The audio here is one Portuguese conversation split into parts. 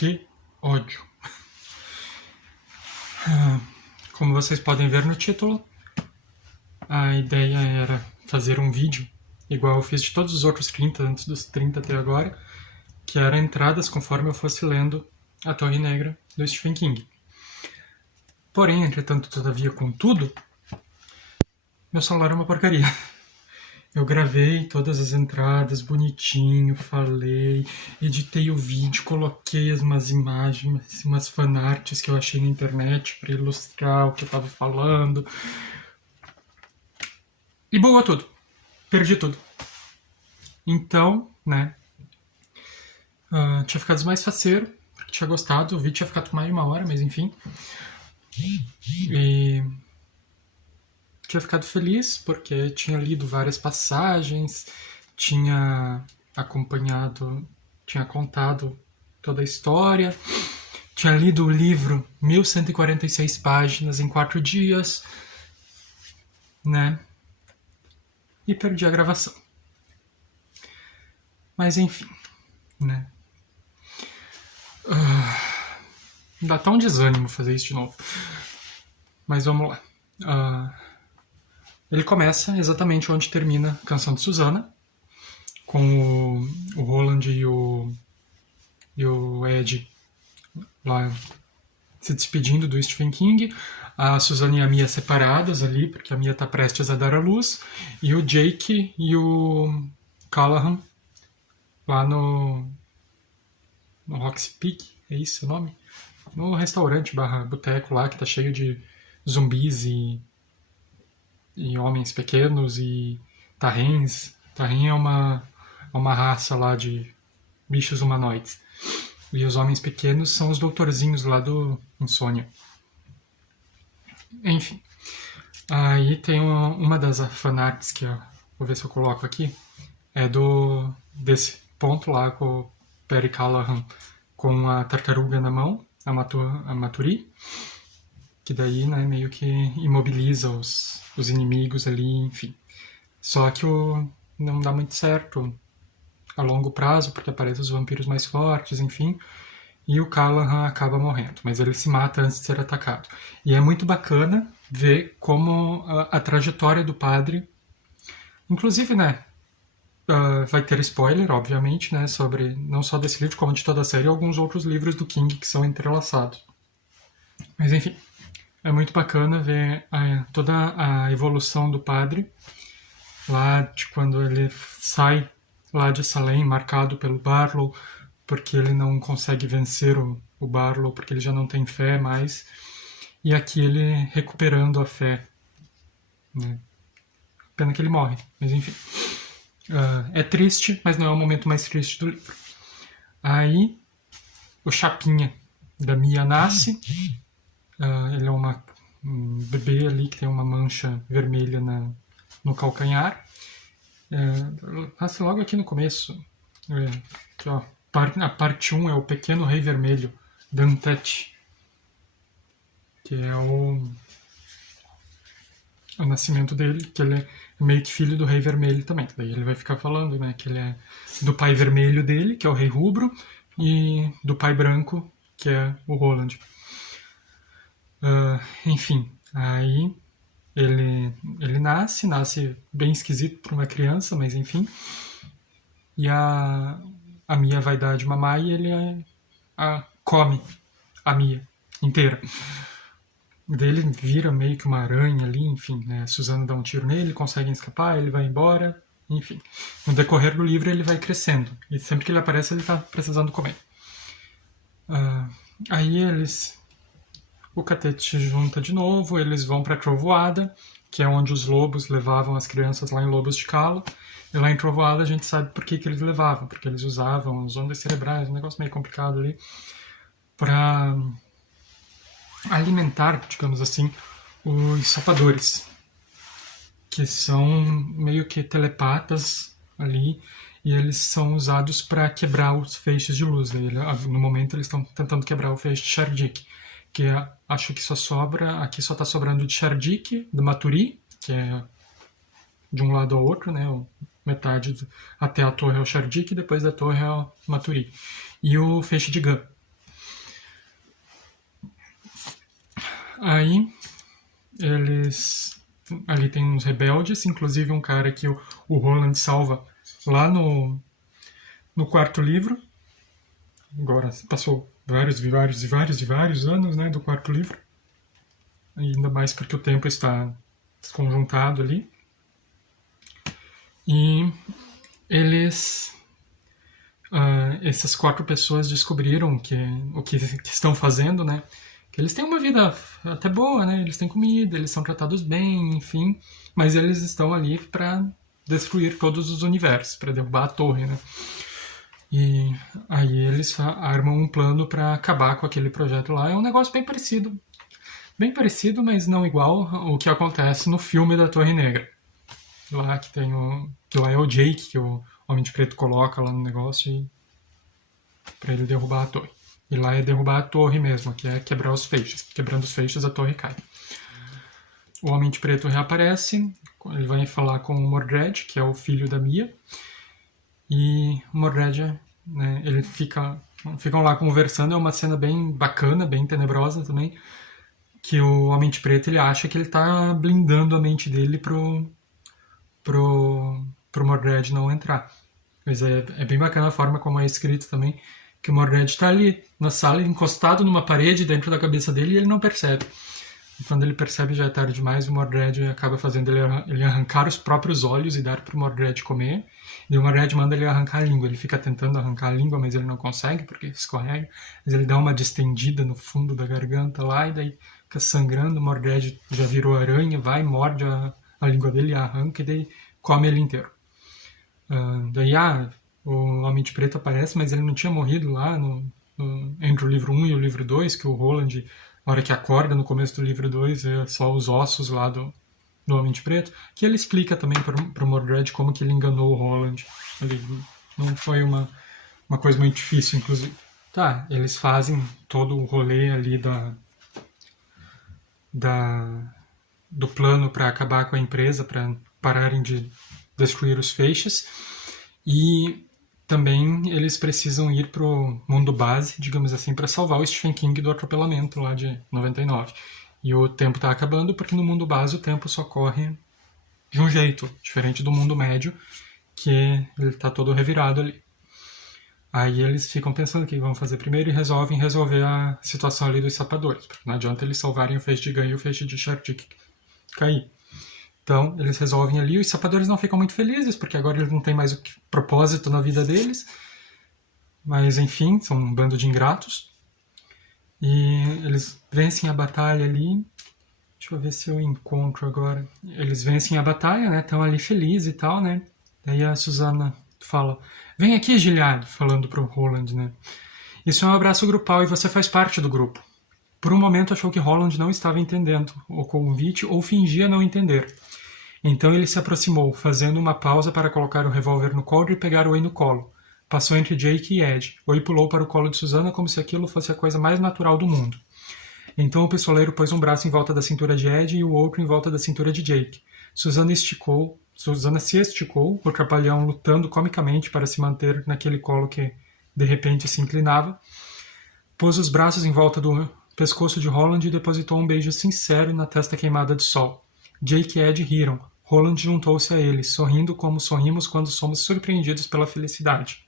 Que ódio. Como vocês podem ver no título, a ideia era fazer um vídeo, igual eu fiz de todos os outros 30, antes dos 30 até agora, que era entradas conforme eu fosse lendo A Torre Negra, do Stephen King. Porém, entretanto, todavia, contudo, meu celular é uma porcaria. Eu gravei todas as entradas bonitinho, falei, editei o vídeo, coloquei umas imagens, umas fanarts que eu achei na internet para ilustrar o que eu tava falando. E bugou tudo. Perdi tudo. Então, né, tinha ficado mais faceiro, porque tinha gostado, o vídeo tinha ficado com mais de 1 hora, mas enfim. E tinha ficado feliz porque tinha lido várias passagens, tinha acompanhado, tinha contado toda a história, tinha lido o livro 1146 páginas em 4 dias, né? E perdi a gravação. Mas enfim, né? Dá até um desânimo fazer isso de novo. Mas vamos lá. Ele começa exatamente onde termina a Canção de Susana, com o Roland e o Ed lá se despedindo do Stephen King, a Susana e a Mia separadas ali, porque a Mia está prestes a dar à luz, e o Jake e o Callahan lá no Roxy Peak, é isso o nome? No restaurante / boteco lá, que tá cheio de zumbis e homens pequenos e tarrins. Tarrin é uma raça lá de bichos humanoides. E os homens pequenos são os doutorzinhos lá do Insônia. Enfim. Aí tem uma das fanarts que eu vou ver se eu coloco aqui. É desse ponto lá com o Perry Callahan com a tartaruga na mão, a Maturi. Que daí, né, meio que imobiliza os inimigos ali, enfim. Só que não dá muito certo a longo prazo, porque aparecem os vampiros mais fortes, enfim, e o Callahan acaba morrendo, mas ele se mata antes de ser atacado. E é muito bacana ver como a trajetória do padre, inclusive, né, vai ter spoiler, obviamente, né, sobre não só desse livro, como de toda a série, e alguns outros livros do King que são entrelaçados. Mas enfim, é muito bacana ver toda a evolução do padre, lá de quando ele sai lá de Salem, marcado pelo Barlow, porque ele não consegue vencer o Barlow, porque ele já não tem fé mais, e aqui ele recuperando a fé, né? Pena que ele morre, mas enfim. É triste, mas não é o momento mais triste do livro. Aí, o Chapinha da Mia nasce, ele é um bebê ali que tem uma mancha vermelha no calcanhar. Nasce logo aqui no começo. Aqui, ó, a parte 1 é o Pequeno Rei Vermelho, Dantet, que é o nascimento dele, que ele é meio que filho do Rei Vermelho também. Daí ele vai ficar falando, né, que ele é do pai vermelho dele, que é o Rei Rubro, e do pai branco, que é o Roland. Enfim, aí ele nasce bem esquisito para uma criança, mas enfim. E a Mia vai dar de mamar e ele come a Mia inteira. Daí ele vira meio que uma aranha ali, enfim, né? A Susana dá um tiro nele, conseguem escapar, ele vai embora, enfim. No decorrer do livro ele vai crescendo, e sempre que ele aparece ele tá precisando comer. Aí o Catete se junta de novo, eles vão pra Trovoada, que é onde os lobos levavam as crianças lá em Lobos de Calo. E lá em Trovoada a gente sabe por que eles levavam, porque eles usavam as ondas cerebrais, um negócio meio complicado ali, para alimentar, digamos assim, os sapadores, que são meio que telepatas ali, e eles são usados para quebrar os feixes de luz. No momento eles estão tentando quebrar o feixe de Shardik, que acho que aqui só está sobrando de Shardik, do Maturi, que é de um lado ao outro, né, até a torre é o Shardik, e depois da torre é o Maturi, e o feixe de Gun. Aí, eles... Ali tem uns rebeldes, inclusive um cara que o Roland salva lá no quarto livro. Agora, passou vários anos, né, do quarto livro. Ainda mais porque o tempo está desconjuntado ali. E eles... essas 4 pessoas descobriram o que estão fazendo, né? Que eles têm uma vida até boa, né? Eles têm comida, eles são tratados bem, enfim. Mas eles estão ali para destruir todos os universos, para derrubar a torre, né? E aí eles armam um plano para acabar com aquele projeto lá. É um negócio bem parecido, mas não igual ao que acontece no filme da Torre Negra. Lá que tem lá é o Jake que o Homem de Preto coloca lá no negócio para ele derrubar a torre. E lá é derrubar a torre mesmo, que é quebrar os feixes. Quebrando os feixes, a torre cai. O Homem de Preto reaparece, ele vai falar com o Mordred, que é o filho da Mia. E o Mordred, né, ele ficam lá conversando, é uma cena bem bacana, bem tenebrosa também, que o Homem de Preto ele acha que ele tá blindando a mente dele pro Mordred não entrar. Mas é bem bacana a forma como é escrito também, que o Mordred tá ali na sala, encostado numa parede dentro da cabeça dele e ele não percebe. E quando ele percebe já é tarde demais, o Mordred acaba fazendo ele arrancar os próprios olhos e dar pro Mordred comer. E o Mordred manda ele arrancar a língua. Ele fica tentando arrancar a língua, mas ele não consegue, porque escorrega. Mas ele dá uma distendida no fundo da garganta lá, e daí fica sangrando. O Mordred já virou aranha, vai, morde a língua dele, arranca, e daí come ele inteiro. Daí, o Homem de Preto aparece, mas ele não tinha morrido lá entre o livro 1 e o livro 2, que o Roland, na hora que acorda no começo do livro 2, é só os ossos lá do Homem de Preto, que ele explica também pro Mordred como que ele enganou o Roland. Não foi uma coisa muito difícil, inclusive. Tá, eles fazem todo o rolê ali do plano para acabar com a empresa, para pararem de destruir os feixes. E também eles precisam ir pro mundo base, digamos assim, para salvar o Stephen King do atropelamento lá de 99. E o tempo está acabando porque no mundo base o tempo só corre de um jeito, diferente do mundo médio, que ele está todo revirado ali. Aí eles ficam pensando o que vão fazer primeiro e resolvem resolver a situação ali dos sapadores, porque não adianta eles salvarem o feixe de Gun e o feixe de Shardik cair. Então, eles resolvem ali, os sapadores não ficam muito felizes, porque agora eles não têm mais o propósito na vida deles. Mas, enfim, são um bando de ingratos. E eles vencem a batalha ali. Deixa eu ver se eu encontro agora. Eles vencem a batalha, né? Estão ali felizes e tal, né? Daí a Susana fala, vem aqui, Gilead, falando pro Roland, né? Isso é um abraço grupal e você faz parte do grupo. Por um momento achou que Roland não estava entendendo o convite ou fingia não entender. Então ele se aproximou, fazendo uma pausa para colocar o revólver no coldre e pegar Oi no colo. Passou entre Jake e Ed. Oi pulou para o colo de Susana como se aquilo fosse a coisa mais natural do mundo. Então o pistoleiro pôs um braço em volta da cintura de Ed e o outro em volta da cintura de Jake. Susana se esticou, o trapalhão lutando comicamente para se manter naquele colo que, de repente, se inclinava. Pôs os braços em volta do pescoço de Roland e depositou um beijo sincero na testa queimada de sol. Jake e Ed riram. Roland juntou-se a eles, sorrindo como sorrimos quando somos surpreendidos pela felicidade.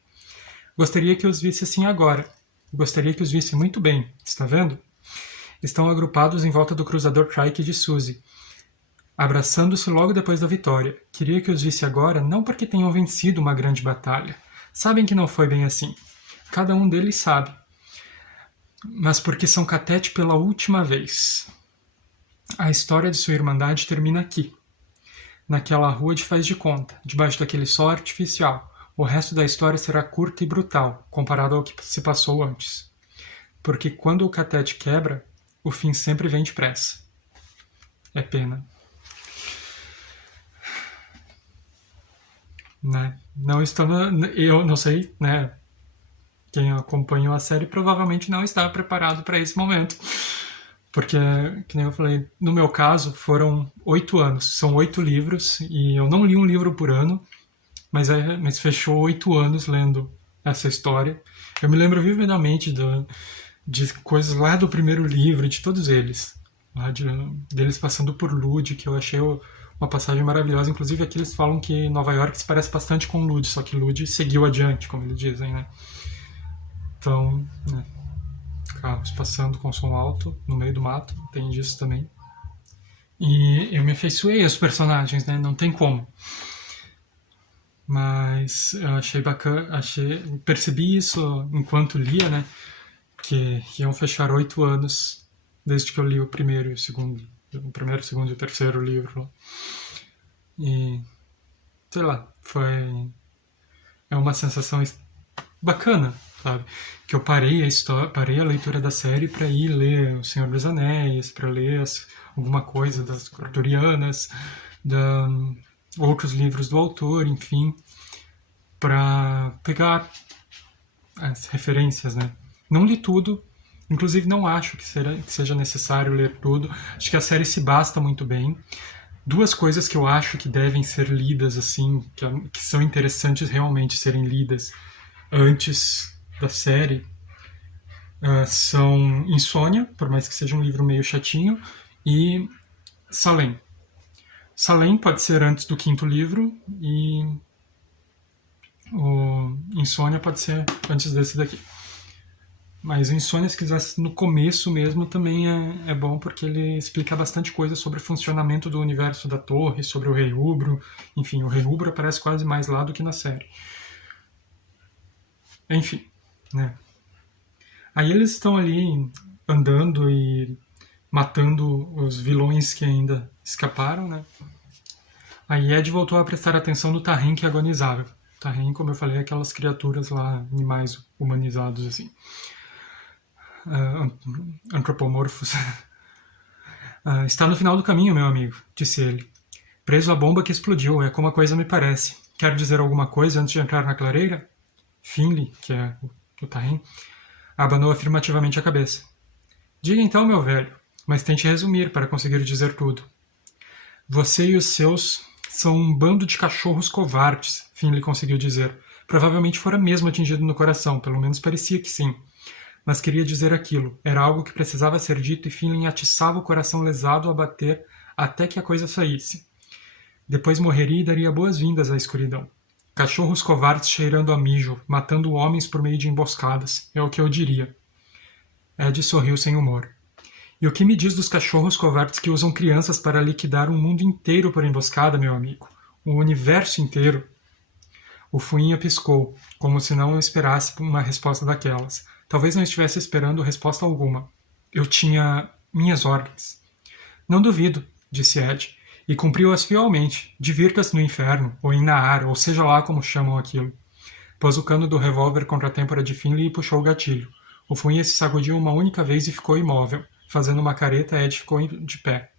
Gostaria que os visse assim agora. Gostaria que os visse muito bem. Está vendo? Estão agrupados em volta do cruzador Trike de Suzy, abraçando-se logo depois da vitória. Queria que os visse agora, não porque tenham vencido uma grande batalha. Sabem que não foi bem assim. Cada um deles sabe. Mas porque são Catete pela última vez. A história de sua irmandade termina aqui. Naquela rua de faz de conta, debaixo daquele sol artificial. O resto da história será curta e brutal, comparado ao que se passou antes. Porque quando o Catete quebra, o fim sempre vem depressa. É pena. Né? Não estou... Eu não sei, né? Quem acompanhou a série provavelmente não está preparado para esse momento. Porque, que nem eu falei, no meu caso foram 8 anos, são 8 livros, e eu não li um livro por ano, mas fechou 8 anos lendo essa história. Eu me lembro vividamente de coisas lá do primeiro livro, de todos eles. lá deles passando por Lud, que eu achei uma passagem maravilhosa. Inclusive aqui eles falam que Nova York se parece bastante com Lud, só que Lud seguiu adiante, como eles dizem, né? Então, né, carros passando com som alto no meio do mato, tem disso também. E eu me afeiçoei aos personagens, né? Não tem como. Mas eu achei bacana, percebi isso enquanto lia, né? Que iam fechar 8 anos desde que eu li o primeiro e o segundo. O primeiro, o segundo e o terceiro livro. E, sei lá, é uma sensação bacana, sabe? Que eu parei a leitura da série para ir ler O Senhor dos Anéis, para ler alguma coisa das Arturianas, outros livros do autor, enfim, para pegar as referências, né? Não li tudo, inclusive não acho que seja necessário ler tudo. Acho que a série se basta muito bem. Duas coisas que eu acho que devem ser lidas, assim, que são interessantes realmente serem lidas antes da série, são Insônia, por mais que seja um livro meio chatinho, e Salem. Salem pode ser antes do quinto livro e o Insônia pode ser antes desse daqui. Mas o Insônia, se quiser no começo mesmo, também é bom, porque ele explica bastante coisa sobre o funcionamento do universo da torre, sobre o Rei Rubro. Enfim, o Rei Rubro aparece quase mais lá do que na série. Enfim, né? Aí eles estão ali andando e matando os vilões que ainda escaparam, né? Aí Ed voltou a prestar atenção no Tarim que agonizava. Tarim, como eu falei, é aquelas criaturas lá, animais humanizados, assim. Antropomorfos. Está no final do caminho, meu amigo, disse ele. Preso à bomba que explodiu, é como a coisa me parece. Quer dizer alguma coisa antes de entrar na clareira? Finley, que é o Tarim, abanou afirmativamente a cabeça. Diga então, meu velho, mas tente resumir para conseguir dizer tudo. Você e os seus são um bando de cachorros covardes, Finley conseguiu dizer. Provavelmente fora mesmo atingido no coração, pelo menos parecia que sim. Mas queria dizer aquilo. Era algo que precisava ser dito e Finley atiçava o coração lesado a bater até que a coisa saísse. Depois morreria e daria boas-vindas à escuridão. Cachorros covardes cheirando a mijo, matando homens por meio de emboscadas, é o que eu diria. Ed sorriu sem humor. E o que me diz dos cachorros covardes que usam crianças para liquidar um mundo inteiro por emboscada, meu amigo? O universo inteiro? O fuinha piscou, como se não esperasse uma resposta daquelas. Talvez não estivesse esperando resposta alguma. Eu tinha minhas ordens. Não duvido, disse Ed, e cumpriu-as fielmente. Divirta-se no inferno, ou em Naar, ou seja lá como chamam aquilo. Pôs o cano do revólver contra a têmpora de Finley e puxou o gatilho. O fuinha se sacudiu uma única vez e ficou imóvel. Fazendo uma careta, Ed ficou de pé.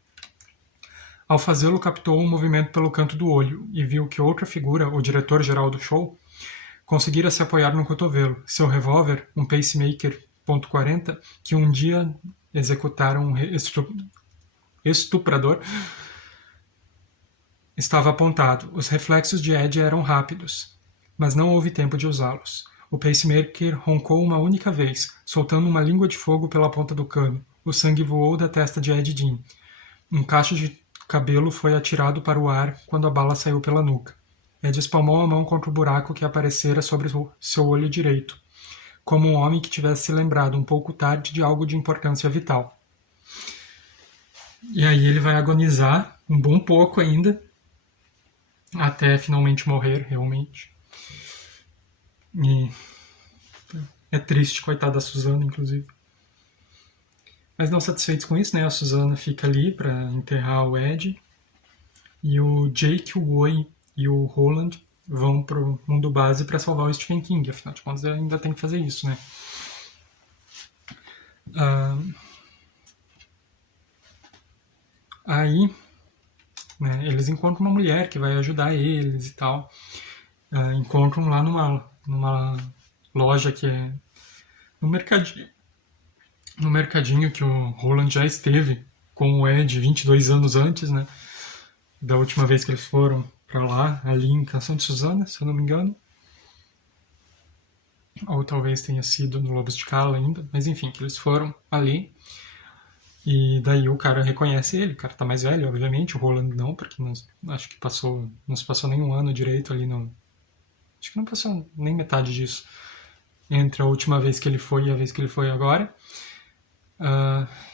Ao fazê-lo, captou um movimento pelo canto do olho e viu que outra figura, o diretor-geral do show, conseguira se apoiar no cotovelo. Seu revólver, um pacemaker .40, que um dia executara um estuprador, estava apontado. Os reflexos de Ed eram rápidos, mas não houve tempo de usá-los. O pacemaker roncou uma única vez, soltando uma língua de fogo pela ponta do cano. O sangue voou da testa de Ed Gein. Um cacho de cabelo foi atirado para o ar quando a bala saiu pela nuca. Ed espalmou a mão contra o buraco que aparecera sobre seu olho direito, como um homem que tivesse se lembrado um pouco tarde de algo de importância vital. E aí ele vai agonizar um bom pouco ainda, até finalmente morrer, realmente. E é triste, coitada da Susana, inclusive. Mas não satisfeitos com isso, né, a Susana fica ali para enterrar o Ed. E o Jake, o Oi e o Roland vão pro mundo base para salvar o Stephen King. Afinal de contas, ainda tem que fazer isso, né? Aí, né, eles encontram uma mulher que vai ajudar eles e tal. Encontram lá numa loja que é no mercadinho que o Roland já esteve com o Ed 22 anos antes, né? Da última vez que eles foram pra lá, ali em Canção de Susana, se eu não me engano. Ou talvez tenha sido no Lobos de Cala ainda, mas enfim, que eles foram ali. E daí o cara reconhece ele, o cara tá mais velho, obviamente, o Roland não, porque acho que não se passou nenhum ano direito ali no... Acho que não passou nem metade disso, entre a última vez que ele foi e a vez que ele foi agora.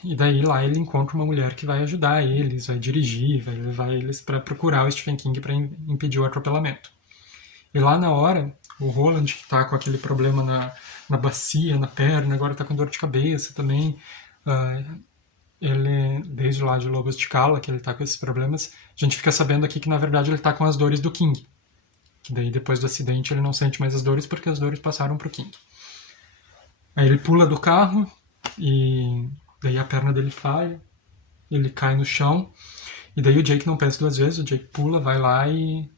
E daí lá ele encontra uma mulher que vai ajudar eles, vai dirigir, vai levar eles para procurar o Stephen King para impedir o atropelamento. E lá na hora, o Roland, que tá com aquele problema na bacia, na perna, agora tá com dor de cabeça também, ele, desde lá de Lobos de Cala, que ele tá com esses problemas, a gente fica sabendo aqui que na verdade ele tá com as dores do King. Que daí depois do acidente ele não sente mais as dores porque as dores passaram pro King. Aí ele pula do carro e daí a perna dele falha, ele cai no chão, e daí o Jake não pensa duas vezes, o Jake pula, vai lá e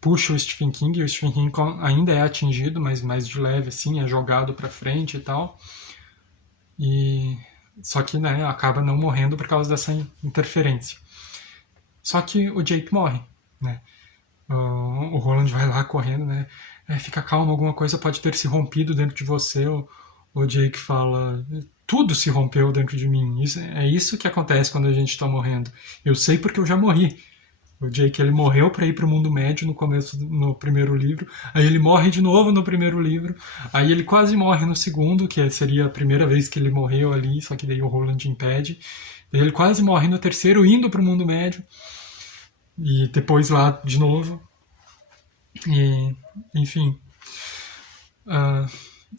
puxa o Stephen King, e o Stephen King ainda é atingido, mas mais de leve assim, é jogado pra frente e tal. E só que, né, acaba não morrendo por causa dessa interferência. Só que o Jake morre, né? O Roland vai lá correndo, né? Fica calmo, alguma coisa pode ter se rompido dentro de você. O Jake fala, tudo se rompeu dentro de mim. É isso que acontece quando a gente tá morrendo. Eu sei porque eu já morri. O Jake, ele morreu para ir pro mundo médio no primeiro livro, aí ele morre de novo no primeiro livro, aí ele quase morre no segundo, que seria a primeira vez que ele morreu ali, só que daí o Roland impede. Daí ele quase morre no terceiro, indo pro mundo médio, e depois lá de novo. E, enfim,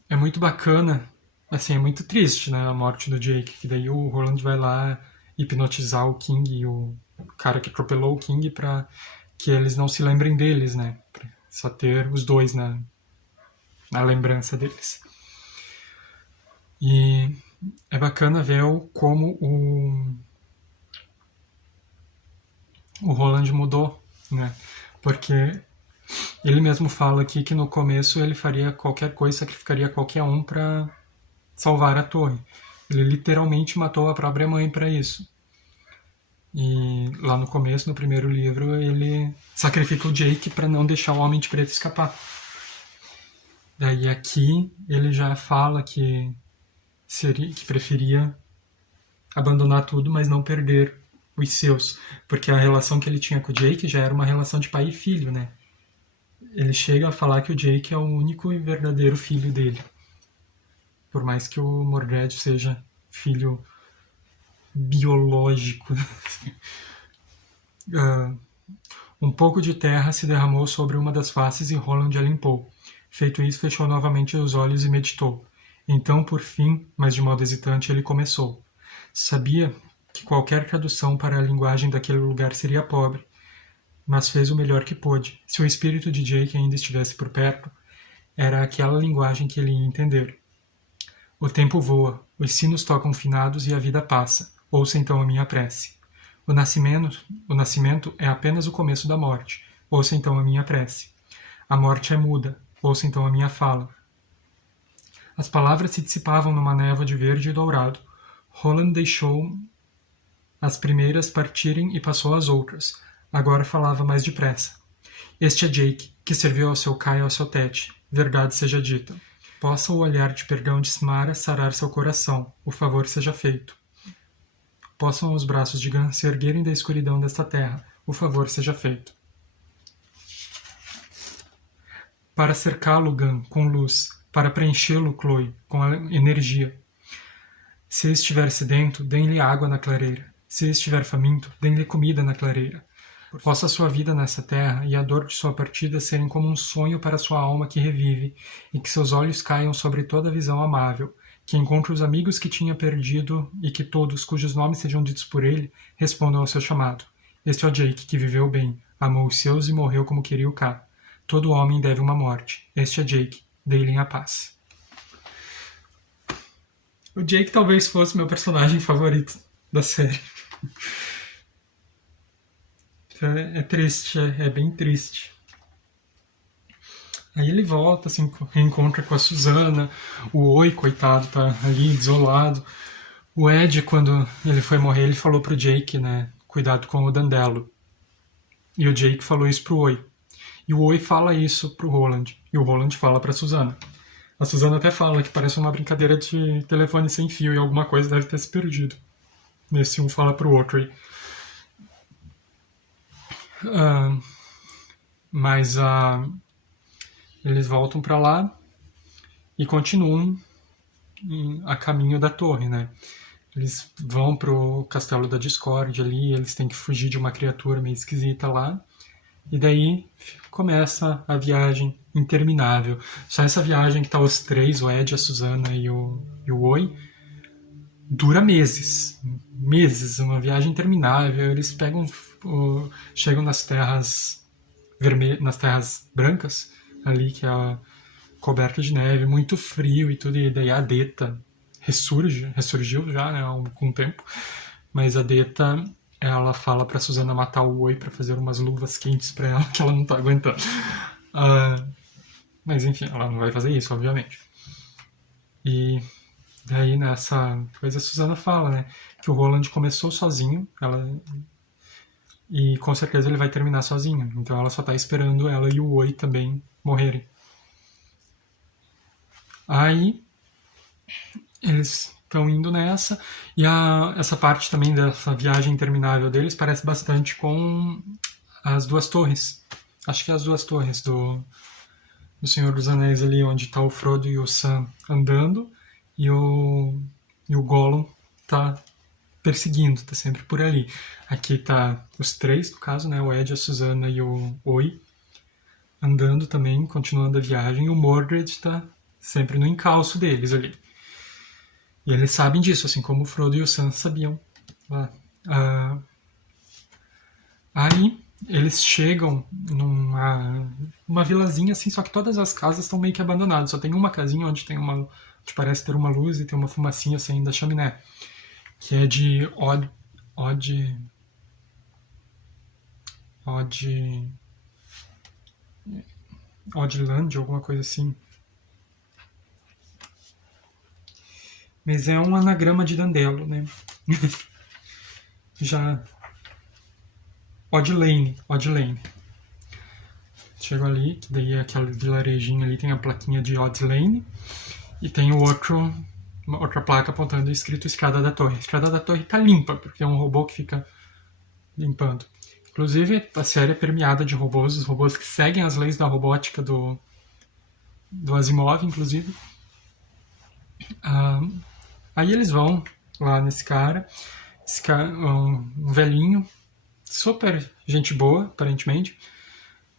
é muito bacana, assim, é muito triste, né, a morte do Jake, que daí o Roland vai lá hipnotizar o King e o cara que atropelou o King pra que eles não se lembrem deles, né, pra só ter os dois na lembrança deles. E é bacana ver como o Roland mudou, né, porque ele mesmo fala aqui que no começo ele faria qualquer coisa, sacrificaria qualquer um para salvar a torre. Ele literalmente matou a própria mãe para isso. E lá no começo, no primeiro livro, ele sacrifica o Jake para não deixar o Homem de Preto escapar. Daí aqui ele já fala que preferia abandonar tudo, mas não perder os seus, porque a relação que ele tinha com o Jake já era uma relação de pai e filho, né? Ele chega a falar que o Jake é o único e verdadeiro filho dele. Por mais que o Mordred seja filho biológico. Um pouco de terra se derramou sobre uma das faces e Roland a limpou. Feito isso, fechou novamente os olhos e meditou. Então, por fim, mas de modo hesitante, ele começou. Sabia que qualquer tradução para a linguagem daquele lugar seria pobre, mas fez o melhor que pôde. Se o espírito de Jake ainda estivesse por perto, era aquela linguagem que ele ia entender. O tempo voa, os sinos tocam finados e a vida passa. Ouça então a minha prece. O nascimento é apenas o começo da morte. Ouça então a minha prece. A morte é muda. Ouça então a minha fala. As palavras se dissipavam numa névoa de verde e dourado. Roland deixou as primeiras partirem e passou às outras. Agora falava mais depressa. Este é Jake, que serviu ao seu Kai e ao seu Tete. Verdade seja dita. Possa o olhar de perdão de Smara sarar seu coração. O favor seja feito. Possam os braços de Gan se erguerem da escuridão desta terra. O favor seja feito. Para cercá-lo, Gan, com luz. Para preenchê-lo, Chloe, com energia. Se estiver sedento, deem-lhe água na clareira. Se estiver faminto, deem-lhe comida na clareira. Possa sua vida nessa terra e a dor de sua partida serem como um sonho para sua alma que revive, e que seus olhos caiam sobre toda a visão amável, que encontre os amigos que tinha perdido e que todos, cujos nomes sejam ditos por ele, respondam ao seu chamado. Este é o Jake, que viveu bem, amou os seus e morreu como queria o K. Todo homem deve uma morte. Este é Jake, dê-lhe a paz. O Jake talvez fosse meu personagem favorito da série. É triste, é bem triste. Aí ele volta, assim, reencontra com a Susana. O Oi, coitado, tá ali isolado. O Ed, quando ele foi morrer, ele falou pro Jake, né, cuidado com o Dandelo. E o Jake falou isso pro Oi. E o Oi fala isso pro Roland. E o Roland fala pra Susana. A Susana até fala que parece uma brincadeira de telefone sem fio e alguma coisa deve ter se perdido. nesse um fala pro outro aí. Mas eles voltam para lá e continuam a caminho da torre, né? Eles vão pro Castelo da Discórdia ali, eles têm que fugir de uma criatura meio esquisita lá. E daí começa a viagem interminável. Só essa viagem que tá os três, o Ed, a Susana e o Oi, dura meses. Meses, uma viagem interminável. Eles chegam nas terras nas terras brancas, ali que é coberta de neve, muito frio e tudo, e daí a Deta ressurgiu já, né, há algum tempo, mas a Deta, ela fala pra Susana matar o Oi pra fazer umas luvas quentes pra ela, que ela não tá aguentando. Mas enfim, ela não vai fazer isso, obviamente. E daí nessa coisa a Susana fala, né, que o Roland começou sozinho, e com certeza ele vai terminar sozinho, então ela só tá esperando ela e o Oi também morrerem. Aí eles estão indo nessa, e essa parte também dessa viagem interminável deles parece bastante com as duas torres. Acho que é as duas torres do Senhor dos Anéis ali, onde tá o Frodo e o Sam andando, e o Gollum tá perseguindo, tá sempre por ali. Aqui tá os três, no caso, né, o Ed, a Susana e o Oi, andando também, continuando a viagem, e o Mordred tá sempre no encalço deles ali. E eles sabem disso, assim como o Frodo e o Sam sabiam lá. Aí eles chegam numa vilazinha, assim, só que todas as casas estão meio que abandonadas. Só tem uma casinha onde onde parece ter uma luz e tem uma fumacinha saindo da chaminé. Que é de Oddland, alguma coisa assim. Mas é um anagrama de Dandelo, né? Já. Odd Lane. Chego ali, que daí é aquele vilarejinho ali, tem a plaquinha de Odd Lane. E tem outra placa apontando escrito Escada da Torre. A Escada da Torre tá limpa, porque é um robô que fica limpando. Inclusive, a série é premiada de robôs, os robôs que seguem as leis da robótica do Asimov, inclusive. Aí eles vão lá nesse cara, um velhinho, super gente boa, aparentemente,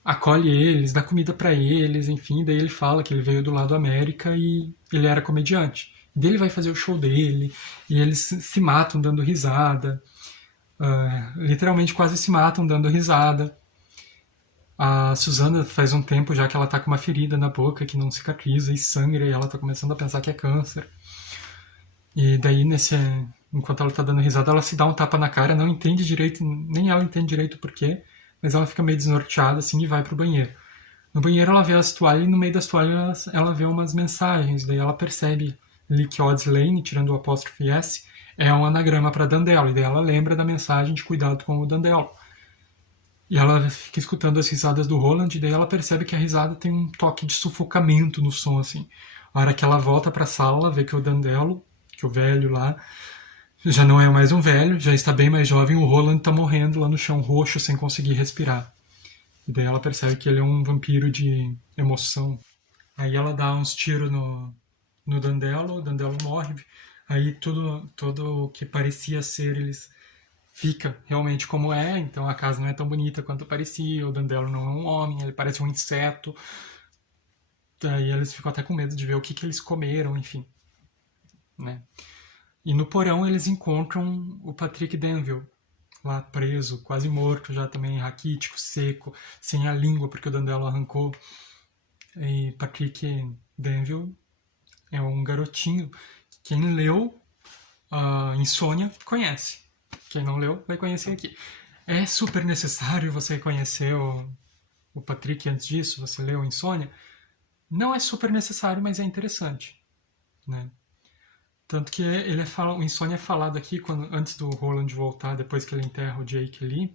acolhe eles, dá comida pra eles, enfim, daí ele fala que ele veio do lado América e ele era comediante. Daí ele vai fazer o show dele e eles se matam dando risada, literalmente quase se matam dando risada. A Susana faz um tempo já que ela tá com uma ferida na boca que não cicatriza e sangra, e ela tá começando a pensar que é câncer. E daí, enquanto ela tá dando risada, ela se dá um tapa na cara, não entende direito, nem ela entende direito o porquê, mas ela fica meio desnorteada assim e vai pro banheiro. No banheiro ela vê as toalhas e no meio das toalhas ela vê umas mensagens, daí ela percebe ali que Odds Lane, tirando o apóstrofe S, é um anagrama para Dandelo, e daí ela lembra da mensagem de cuidado com o Dandelo. E ela fica escutando as risadas do Roland, e daí ela percebe que a risada tem um toque de sufocamento no som, assim. A hora que ela volta pra sala, ela vê que o Dandelo, que o velho lá, já não é mais um velho, já está bem mais jovem, o Roland tá morrendo lá no chão roxo, sem conseguir respirar. E daí ela percebe que ele é um vampiro de emoção. Aí ela dá uns tiros no Dandelo, o Dandelo morre. Aí tudo o que parecia ser eles fica realmente como é, então a casa não é tão bonita quanto parecia, o Dandelo não é um homem, ele parece um inseto. Daí eles ficam até com medo de ver o que eles comeram, enfim. Né? E no porão eles encontram o Patrick Denville, lá preso, quase morto já também, raquítico, seco, sem a língua porque o Dandelo arrancou. E Patrick Denville é um garotinho que quem leu Insônia conhece. Quem não leu vai conhecer aqui. É super necessário você conhecer o Patrick antes disso? Você leu Insônia? Não é super necessário, mas é interessante. Né? Tanto que o Insônia é falado aqui antes do Roland voltar, depois que ele enterra o Jake ali,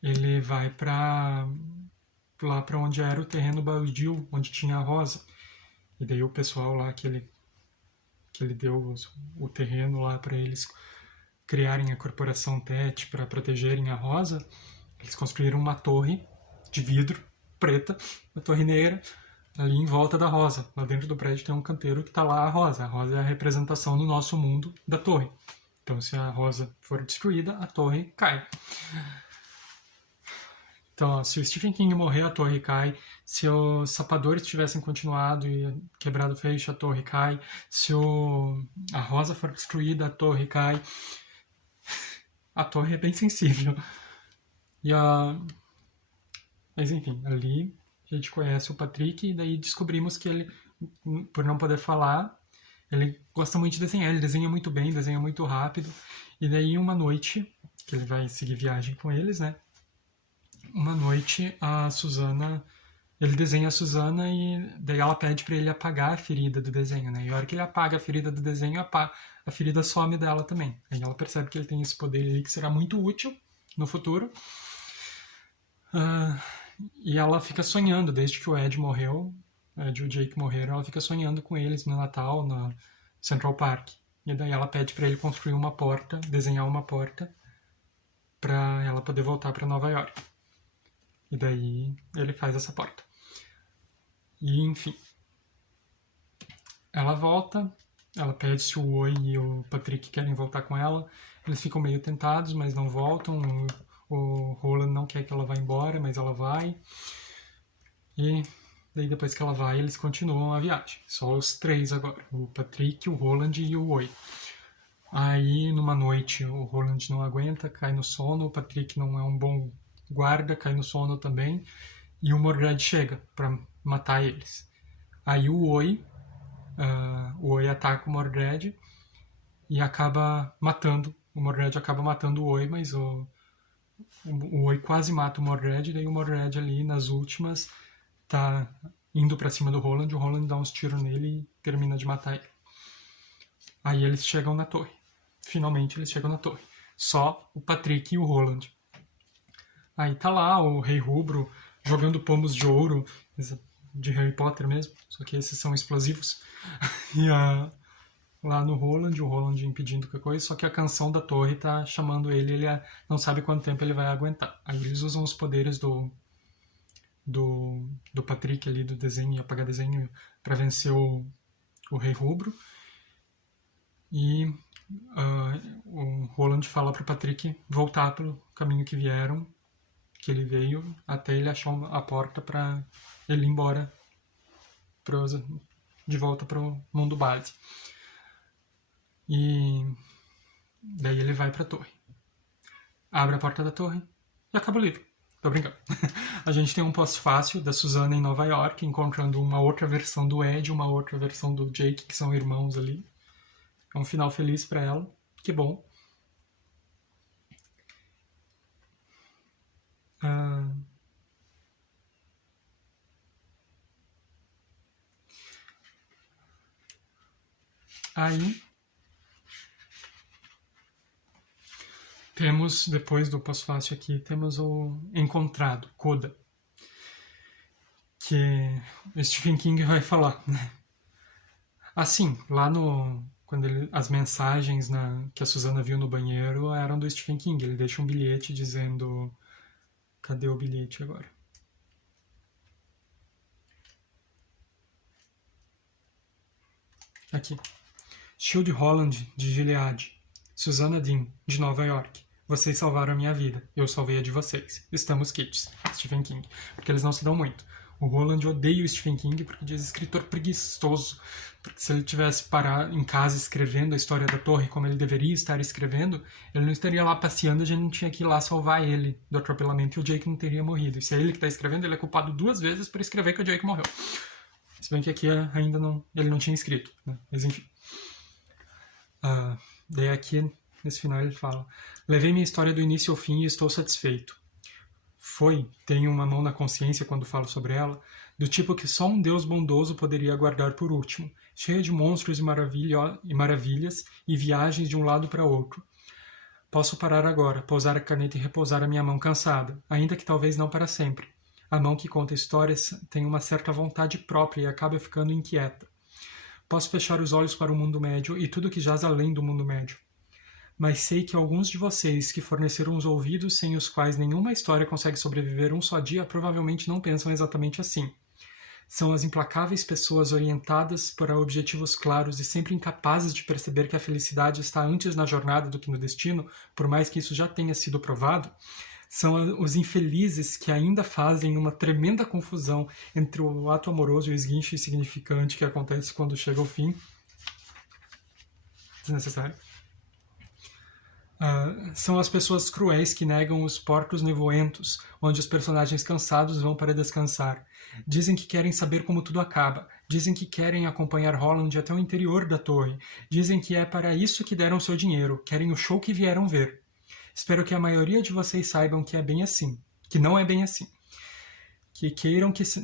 ele vai lá para onde era o terreno baldio, onde tinha a Rosa. E daí o pessoal lá que ele deu o terreno lá para eles criarem a corporação Tet para protegerem a Rosa, eles construíram uma torre de vidro preta, uma torre negra, ali em volta da Rosa. Lá dentro do prédio tem um canteiro que está lá a Rosa. A Rosa é a representação no nosso mundo da torre. Então, se a Rosa for destruída, a torre cai. Então, ó, se o Stephen King morrer, a torre cai. Se os sapadores tivessem continuado e quebrado o fecho, a torre cai. Se a Rosa for destruída, a torre cai. A torre é bem sensível. Mas enfim, ali a gente conhece o Patrick e daí descobrimos que ele, por não poder falar, ele gosta muito de desenhar. Ele desenha muito bem, desenha muito rápido. E daí uma noite, que ele vai seguir viagem com eles, né? Uma noite a Susana, ele desenha a Susana e daí ela pede para ele apagar a ferida do desenho, né? E a hora que ele apaga a ferida do desenho, a ferida some dela também. Aí ela percebe que ele tem esse poder ali que será muito útil no futuro. E ela fica sonhando, desde que o Ed morreu, o Ed e o Jake morreram, ela fica sonhando com eles no Natal, no Central Park. E daí ela pede para ele construir uma porta, desenhar uma porta, para ela poder voltar para Nova York. E daí ele faz essa porta. E enfim. Ela volta, ela pede se o Oi e o Patrick querem voltar com ela. Eles ficam meio tentados, mas não voltam. O Roland não quer que ela vá embora, mas ela vai. E daí depois que ela vai, eles continuam a viagem. Só os três agora. O Patrick, o Roland e o Oi. Aí, numa noite, o Roland não aguenta, cai no sono. O Patrick não é um bom guarda, cai no sono também. E o Mordred chega pra matar eles. Aí o Oi ataca o Mordred e acaba matando. O Mordred acaba matando o Oi, mas o Oi quase mata o Mordred. E daí o Mordred ali, nas últimas, tá indo pra cima do Roland. O Roland dá uns tiros nele e termina de matar ele. Aí eles chegam na torre. Finalmente eles chegam na torre. Só o Patrick e o Roland. Aí tá lá o Rei Rubro jogando pomos de ouro, de Harry Potter mesmo, só que esses são explosivos. E lá no Roland, o Roland impedindo qualquer coisa, só que a canção da torre tá chamando ele não sabe quanto tempo ele vai aguentar. Aí eles usam os poderes do Patrick ali, do desenho, apagar desenho, pra vencer o Rei Rubro. E o Roland fala pro Patrick voltar pelo caminho que vieram, que ele veio, até ele achar a porta para ele ir embora de volta pro mundo base. E daí ele vai pra torre. Abre a porta da torre e acaba o livro. Tô brincando. A gente tem um pós-fácil da Susana em Nova York, encontrando uma outra versão do Ed, uma outra versão do Jake, que são irmãos ali. É um final feliz pra ela. Que bom. Aí temos, depois do pós-fácil aqui, temos o encontrado, Coda, que o Stephen King vai falar, né? Assim, lá quando as mensagens que a Susana viu no banheiro eram do Stephen King. Ele deixa um bilhete dizendo... Cadê o bilhete agora? Aqui. Shield Holland, de Gilead. Susana Dean, de Nova York. Vocês salvaram a minha vida. Eu salvei a de vocês. Estamos quites. Stephen King. Porque eles não se dão muito. O Roland odeia o Stephen King porque diz escritor preguiçoso. Porque se ele tivesse parado em casa escrevendo a história da torre como ele deveria estar escrevendo, ele não estaria lá passeando, a gente não tinha que ir lá salvar ele do atropelamento e o Jake não teria morrido. E se é ele que está escrevendo, ele é culpado 2 vezes por escrever que o Jake morreu. Se bem que aqui ainda ele não tinha escrito, né? Mas enfim. Daí aqui, nesse final, ele fala: levei minha história do início ao fim e estou satisfeito. Tenho uma mão na consciência quando falo sobre ela, do tipo que só um Deus bondoso poderia guardar por último, cheia de monstros e maravilhas e viagens de um lado para outro. Posso parar agora, pousar a caneta e repousar a minha mão cansada, ainda que talvez não para sempre. A mão que conta histórias tem uma certa vontade própria e acaba ficando inquieta. Posso fechar os olhos para o mundo médio e tudo que jaz além do mundo médio. mas sei que alguns de vocês que forneceram os ouvidos sem os quais nenhuma história consegue sobreviver um só dia provavelmente não pensam exatamente assim. São as implacáveis pessoas orientadas para objetivos claros e sempre incapazes de perceber que a felicidade está antes na jornada do que no destino, por mais que isso já tenha sido provado. São os infelizes que ainda fazem uma tremenda confusão entre o ato amoroso e o esguincho insignificante que acontece quando chega ao fim. Desnecessário. São as pessoas cruéis que negam os portos nevoentos, onde os personagens cansados vão para descansar. Dizem que querem saber como tudo acaba. Dizem que querem acompanhar Holland até o interior da torre. Dizem que é para isso que deram seu dinheiro. Querem o show que vieram ver. Espero que a maioria de vocês saibam que é bem assim. Que não é bem assim.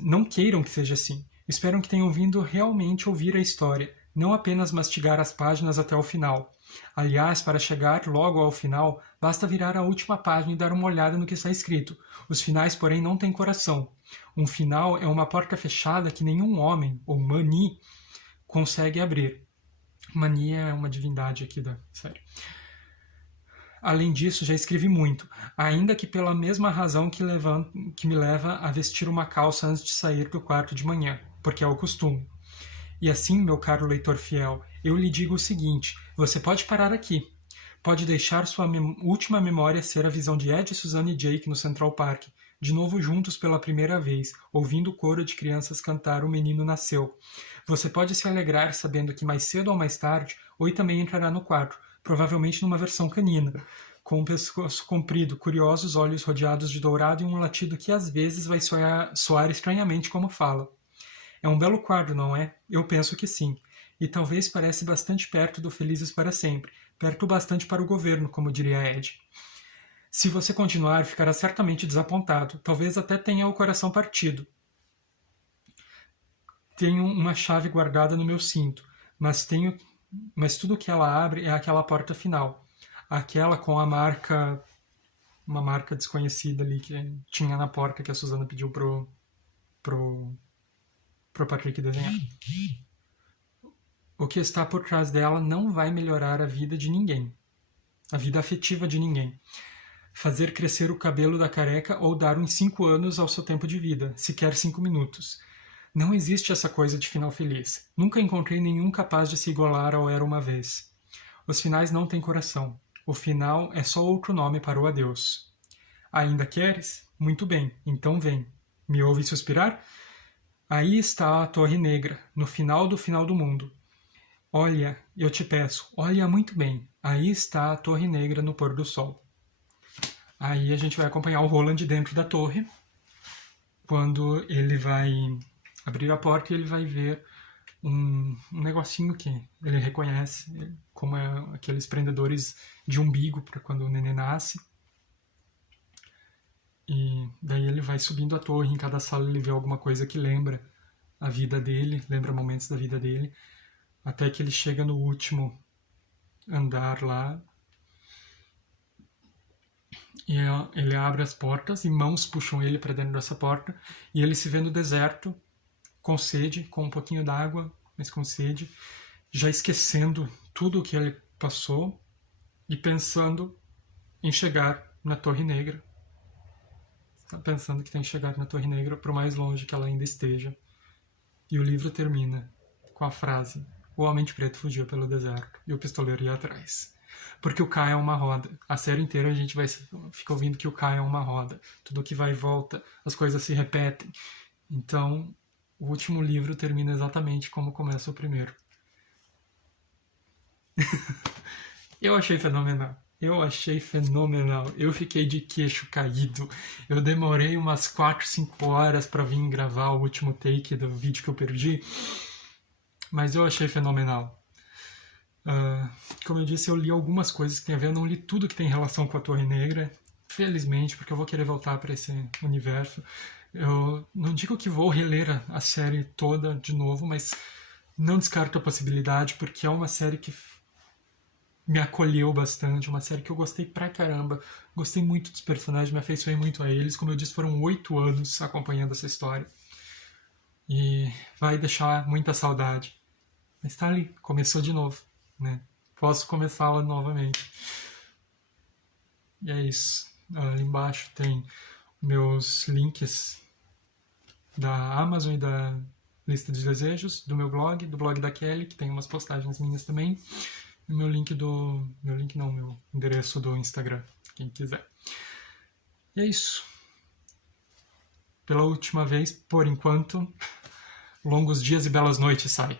Não queiram que seja assim. Espero que tenham vindo realmente ouvir a história, não apenas mastigar as páginas até o final. Aliás, para chegar logo ao final, basta virar a última página e dar uma olhada no que está escrito. Os finais, porém, não têm coração. Um final é uma porta fechada que nenhum homem, ou Mani, consegue abrir. Mani é uma divindade aqui da série. Além disso, já escrevi muito, ainda que pela mesma razão que me leva a vestir uma calça antes de sair do quarto de manhã, porque é o costume. E assim, meu caro leitor fiel, eu lhe digo o seguinte: você pode parar aqui. Pode deixar sua última memória ser a visão de Ed, Suzanne e Jake no Central Park, de novo juntos pela primeira vez, ouvindo o coro de crianças cantar O Menino Nasceu. Você pode se alegrar sabendo que mais cedo ou mais tarde, Oi também entrará no quarto, provavelmente numa versão canina, com um pescoço comprido, curiosos olhos rodeados de dourado e um latido que às vezes vai soar estranhamente como fala. É um belo quadro, não é? Eu penso que sim. E talvez parece bastante perto do Felizes para Sempre, perto bastante para o governo, como diria Ed. Se você continuar, ficará certamente desapontado, talvez até tenha o coração partido. Tenho uma chave guardada no meu cinto, mas tudo que ela abre é aquela porta final, aquela com uma marca desconhecida ali que tinha na porta que a Susana pediu pro Patrick desenhar. O que está por trás dela não vai melhorar a vida de ninguém, a vida afetiva de ninguém. Fazer crescer o cabelo da careca ou dar uns 5 anos ao seu tempo de vida, sequer 5 minutos. Não existe essa coisa de final feliz. Nunca encontrei nenhum capaz de se igualar ao Era Uma Vez. Os finais não têm coração. O final é só outro nome para o adeus. Ainda queres? Muito bem, então vem. Me ouve suspirar? Aí está a Torre Negra, no final do mundo. Olha, eu te peço, olha muito bem. Aí está a Torre Negra no pôr do sol. Aí a gente vai acompanhar o Roland dentro da torre, quando ele vai abrir a porta e ele vai ver um negocinho que ele reconhece como aqueles prendedores de umbigo para quando o neném nasce. E daí ele vai subindo a torre, em cada sala ele vê alguma coisa que lembra a vida dele, lembra momentos da vida dele, até que ele chega no último andar lá. E ele abre as portas e mãos puxam ele para dentro dessa porta e ele se vê no deserto, com sede, com um pouquinho d'água, mas com sede, já esquecendo tudo o que ele passou e pensando em chegar na Torre Negra. Está pensando que tem que chegar na Torre Negra por mais longe que ela ainda esteja. E o livro termina com a frase: o homem de preto fugiu pelo deserto e o pistoleiro ia atrás. Porque o K é uma roda. A série inteira a gente fica ouvindo que o K é uma roda. Tudo que vai e volta, as coisas se repetem. Então, o último livro termina exatamente como começa o primeiro. Eu achei fenomenal. Eu fiquei de queixo caído. Eu demorei umas 4, 5 horas para vir gravar o último take do vídeo que eu perdi. Mas eu achei fenomenal. Como eu disse, eu li algumas coisas que tem a ver. Eu não li tudo que tem relação com a Torre Negra. Felizmente, porque eu vou querer voltar para esse universo. Eu não digo que vou reler a série toda de novo, mas não descarto a possibilidade, porque é uma série que me acolheu bastante, uma série que eu gostei pra caramba, gostei muito dos personagens, me afeiçoei muito a eles, como eu disse, foram 8 anos acompanhando essa história, e vai deixar muita saudade, mas tá ali, começou de novo, né? Posso começá-la novamente. E é isso. Ali embaixo tem meus links da Amazon e da lista de desejos, do meu blog, do blog da Kelly, que tem umas postagens minhas também, e meu meu endereço do Instagram, quem quiser. E é isso. Pela última vez, por enquanto, longos dias e belas noites, sai.